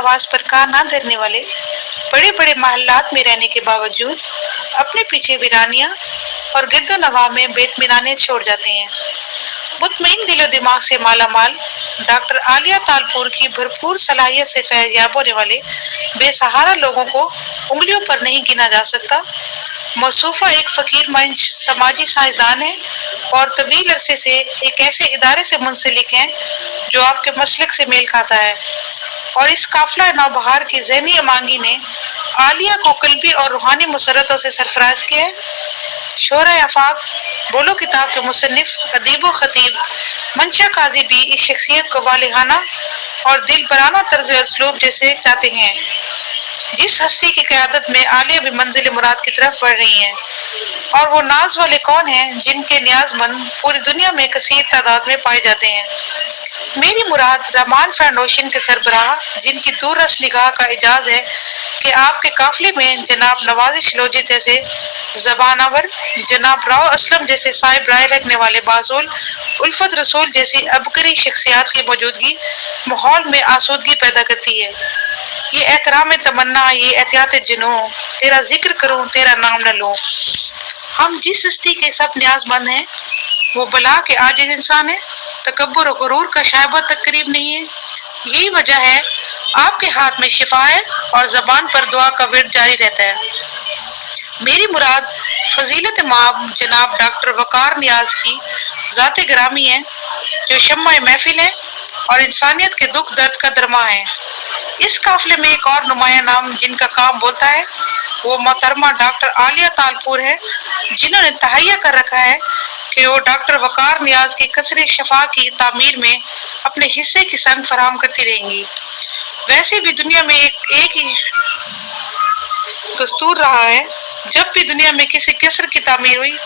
आवाज पर कान न धरने वाले बड़े बड़े महल्लात में रहने के बावजूद अपने पीछे वीरानियां और गिद्दो नवा में बेतमीनाने छोड़ जाते हैं। मुतमईन दिलो दिमाग से माला माल डॉक्टर आलिया तालपुर की भरपूर सलाहियत से फैज़याब होने वाले बेसहारा लोगों को उंगलियों पर नहीं गिना जा सकता। मौसूफा एक फकीर मंच समाजी साइंसदान है और तवील अरसे से एक ऐसे इदारे से मुंसलिक हैं जो आपके मसलक से मेल खाता है, और इस काफिला नौबहार की ज़हनी अमांगी ने आलिया को कल्बी और रूहानी मुसरतों से सरफराज किया है। शोहरा आफाक बोलो किताब के मुसन्निफ अदीब व खतीब मंशा काजी भी इस शख्सियत को वालिहाना और दिल बराना तर्ज असलूब जैसे चाहते हैं। जिस हस्ती की क़यादत में आलिया भी मंजिल मुराद की तरफ बढ़ रही हैं, और वो नाज वाले कौन हैं जिनके न्याजमंद पूरी दुनिया में कसीर तादाद में पाए जाते हैं। मेरी मुराद रहमान फाउंडेशन के सरबराह जिनकी दूररस निगाह का एजाज है कि आपके काफिले में जनाब नवाजिश लोजी जैसे जबानावर, जनाब राव असलम जैसे साहिब राय रखने वाले बासूल, उल्फत रसूल जैसी अबकरी शख्सियात की मौजूदगी माहौल में आसूदगी पैदा करती है। ये एहतराम तमन्ना, ये एहतियात जुनू, तेरा जिक्र करूं तेरा नाम न लूं। हम जिस हस्ती के सब न्याजमंद हैं वो बला के आजिज इंसान है, तकब्बुर और गुरूर का शायबा तक करीब नहीं है। यही वजह है आपके हाथ में शिफा है और जबान पर दुआ का विर्द जारी रहता है। मेरी मुराद फजीलत माब जनाब डॉक्टर वकार नियाज की ज़ाते ग्रामी है, जो शम्मा महफिल है और इंसानियत के दुख दर्द का दरमा है। इस काफिले में एक और नुमाया नाम जिनका काम बोलता है वो मोहतरमा डॉक्टर आलिया तालपुर है, जिन्होंने तहैया कर रखा है कि वो डॉक्टर वकार नियाज की कसरे शफा की तामीर में अपने हिस्से की संग फराहम करती रहेंगी। वैसे भी दुनिया में एक ही दस्तूर रहा है, जब भी दुनिया में किसी कसर की तामीर हुई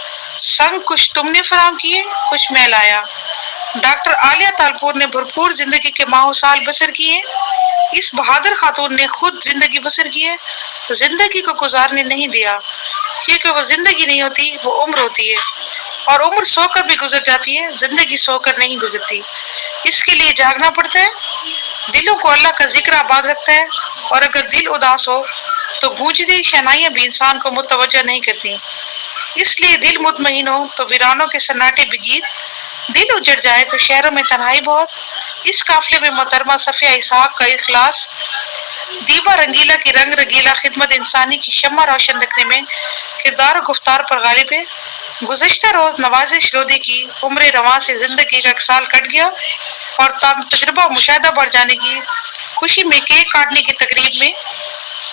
संग कुछ तुमने फराहम किए, कुछ मैं लाया। डॉक्टर आलिया तालपुर ने भरपूर जिंदगी के माह साल बसर किए। इस बहादुर खातून ने खुद जिंदगी बसर की है, जिंदगी को गुजारने नहीं दिया, क्योंकि वो जिंदगी नहीं होती, वो उम्र होती है, और उम्र सोकर भी गुजर जाती है, जिंदगी सोकर नहीं गुजरती। इसके लिए जागना पड़ता है। दिलों को अल्लाह का जिक्र आबाद रखता है, और अगर दिल उदास हो तो गूंजती शहनाइयां भी इंसान को मुतवज्जो नहीं करती। इसलिए दिल मुतमईन हो तो वीरानों के सन्नाटे भी गीत, दिल उजड़ जाए तो शहरों में तन्हाई बहुत। इस काफिले में मोहतरमा सफिया इसहाक का इखलास, दीबा रंगीला की रंग रंगीला खिदमत इंसानी की शम्मा रोशन रखने में किरदार गुफ्तार पर गालिब है। गुज़िश्ता रोज नवाजिश लोधी की उम्र रवां से जिंदगी का एक साल कट गया, और तजुर्बा मुशाहिदा बढ़ जाने की खुशी में केक काटने की तकरीब में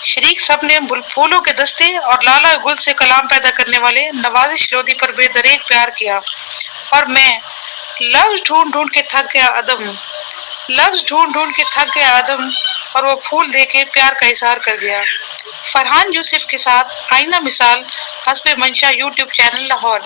शरीक सब ने फूलों के दस्ते और लाला गुल से कलाम पैदा करने वाले नवाजिश लोधी पर बेदरेक प्यार किया। और मैं लफ्ज ढूंढ ढूंढ के थक गया आदम, और वो फूल देके प्यार का इजहार कर गया। फरहान यूसुफ के साथ आईना मिसाल, हस्बे मंशा, यूट्यूब चैनल, लाहौर।